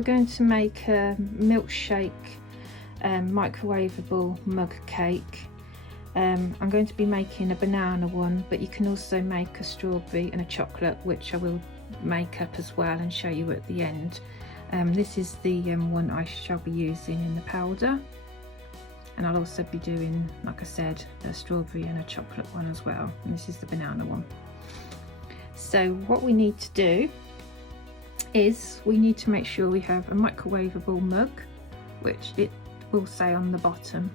we're going to make a milkshake microwaveable mug cake. I'm going to be making a banana one, but you can also make a strawberry and a chocolate, which I will make up as well and show you at the end. This is the one I shall be using in the powder, and I'll also be doing, like I said, a strawberry and a chocolate one as well, and this is the banana one. So what we need to do is we need to make sure we have a microwaveable mug, which it will say on the bottom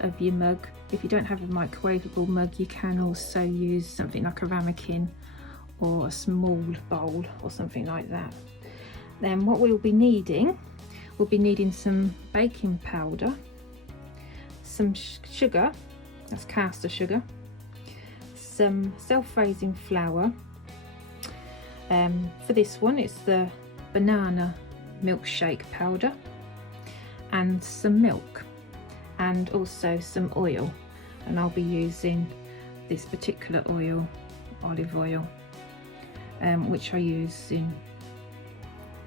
of your mug. If you don't have a microwaveable mug, you can also use something like a ramekin or a small bowl or something like that. Then what we'll be needing some baking powder, some sugar, that's caster sugar, some self-raising flour. For this one it's the banana milkshake powder, and some milk, and also some oil, and I'll be using this particular oil, olive oil, which I use in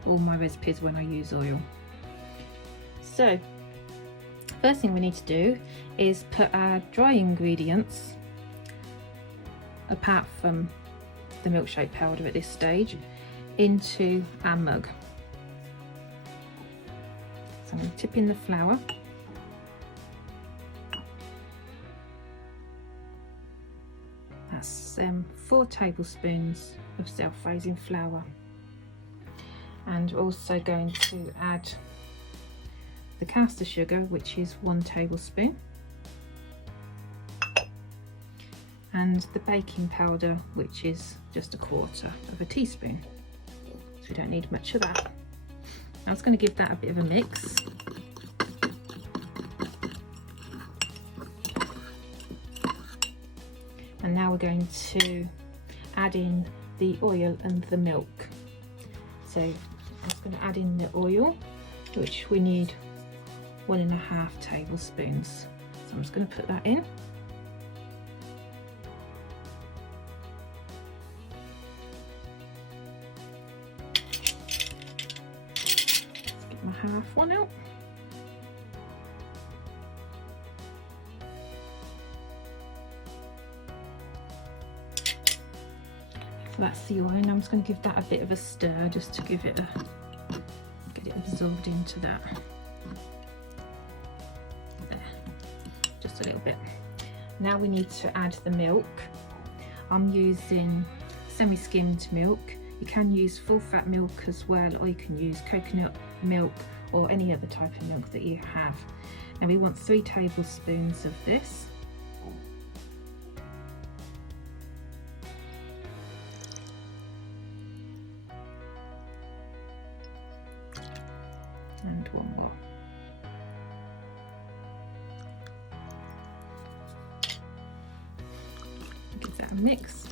all my recipes when I use oil. So first thing we need to do is put our dry ingredients, apart from the milkshake powder at this stage, into our mug. So I'm going to tip in the flour. That's 4 tablespoons of self-raising flour, and also going to add the caster sugar, which is 1 tablespoon, and the baking powder, which is just 1/4 of a teaspoon. So we don't need much of that. I was going to give that a bit of a mix. And now we're going to add in the oil and the milk. So I'm just going to add in the oil, which we need 1.5 tablespoons. So I'm just going to put that in. Let's get my half one out. So that's the oil, and I'm just going to give that a bit of a stir just to give it get it absorbed into that. There, just a little bit. Now we need to add the milk. I'm using semi-skimmed milk. You can use full fat milk as well, or you can use coconut milk or any other type of milk that you have. Now we want 3 tablespoons of this. And 1 more. Give that a mix.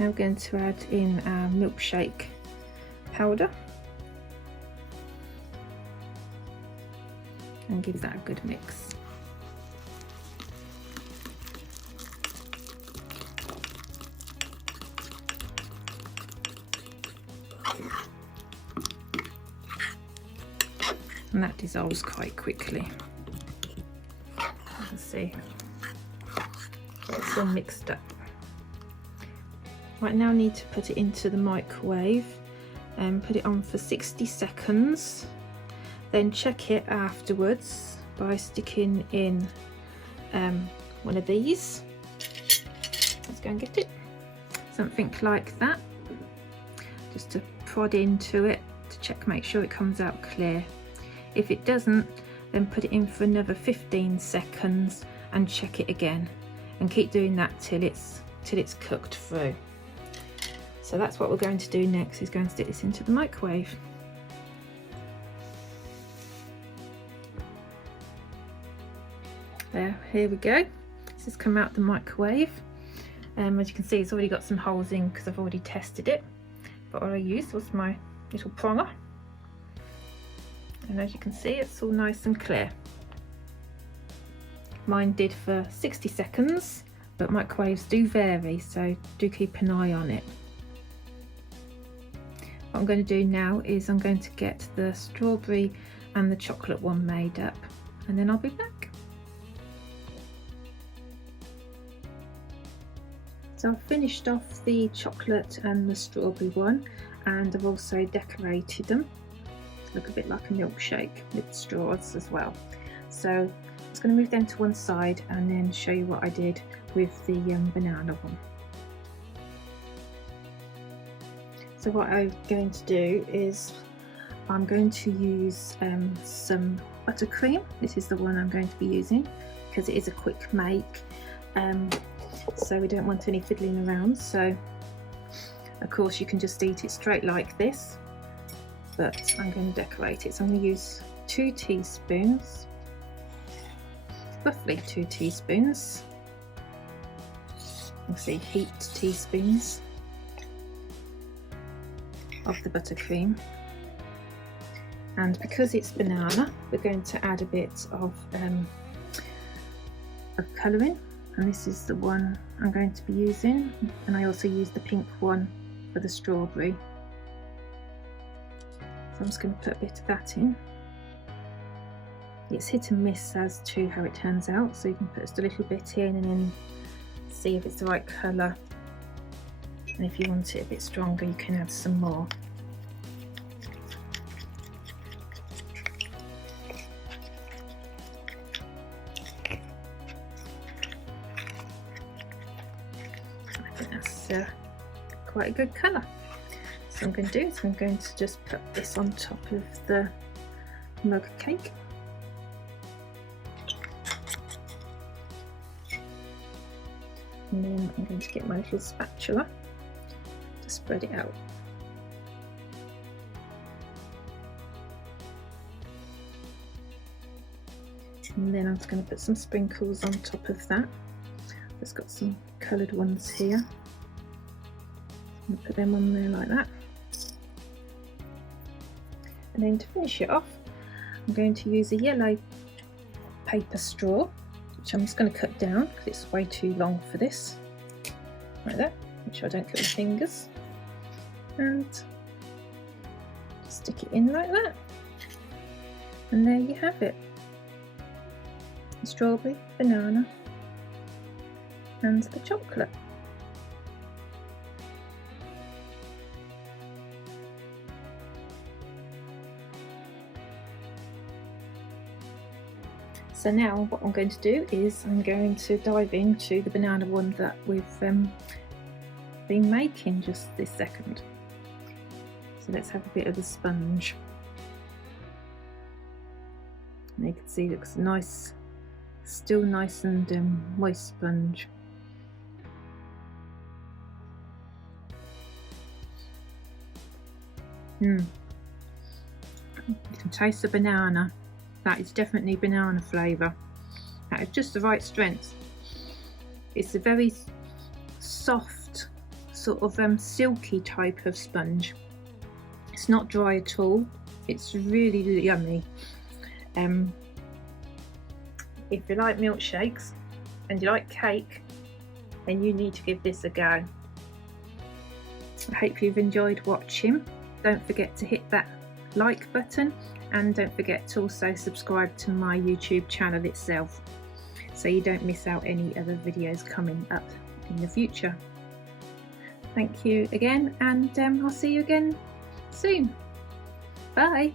Now we're going to add in our milkshake powder and give that a good mix. And that dissolves quite quickly. Let's see, it's all mixed up. Right, now I need to put it into the microwave and put it on for 60 seconds. Then check it afterwards by sticking in one of these. Let's go and get it. Something like that. Just to prod into it to check, make sure it comes out clear. If it doesn't, then put it in for another 15 seconds and check it again. And keep doing that till it's cooked through. So that's what we're going to do next, is go and stick this into the microwave. So here we go. This has come out the microwave. As you can see, it's already got some holes in because I've already tested it. But all I used was my little pronger. And as you can see, it's all nice and clear. Mine did for 60 seconds, but microwaves do vary, so do keep an eye on it. What I'm going to do now is I'm going to get the strawberry and the chocolate one made up, and then I'll be back. So I've finished off the chocolate and the strawberry one, and I've also decorated them to look a bit like a milkshake with straws as well. So I'm just going to move them to one side and then show you what I did with the banana one. So what I'm going to do is I'm going to use some buttercream. This is the one I'm going to be using because it is a quick make. So we don't want any fiddling around, so of course you can just eat it straight like this, but I'm going to decorate it. So I'm going to use 2 teaspoons, roughly 2 teaspoons, you'll see heaped teaspoons of the buttercream, and because it's banana we're going to add a bit of colouring. And this is the one I'm going to be using, and I also use the pink one for the strawberry. So I'm just going to put a bit of that in. It's hit and miss as to how it turns out, so you can put just a little bit in and then see if it's the right colour, and if you want it a bit stronger you can add some more. Quite a good colour. So what I'm going to do is I'm going to just put this on top of the mug cake. And then I'm going to get my little spatula to spread it out. And then I'm just going to put some sprinkles on top of that. Just got some coloured ones here. I'm going to put them on there like that. And then to finish it off, I'm going to use a yellow paper straw, which I'm just going to cut down because it's way too long for this, like that. Make sure I don't cut my fingers, and just stick it in like that. And there you have it, strawberry, banana and the chocolate. So now what I'm going to do is I'm going to dive into the banana one that we've been making just this second. So let's have a bit of the sponge. And you can see it looks nice, still nice and moist sponge. You can taste the banana. That is definitely banana flavour. That is just the right strength. It's a very soft, sort of silky type of sponge. It's not dry at all. It's really, really yummy. If you like milkshakes and you like cake, then you need to give this a go. I hope you've enjoyed watching. Don't forget to hit that like button, and don't forget to also subscribe to my YouTube channel itself so you don't miss out any other videos coming up in the future. Thank you again, and I'll see you again soon. Bye.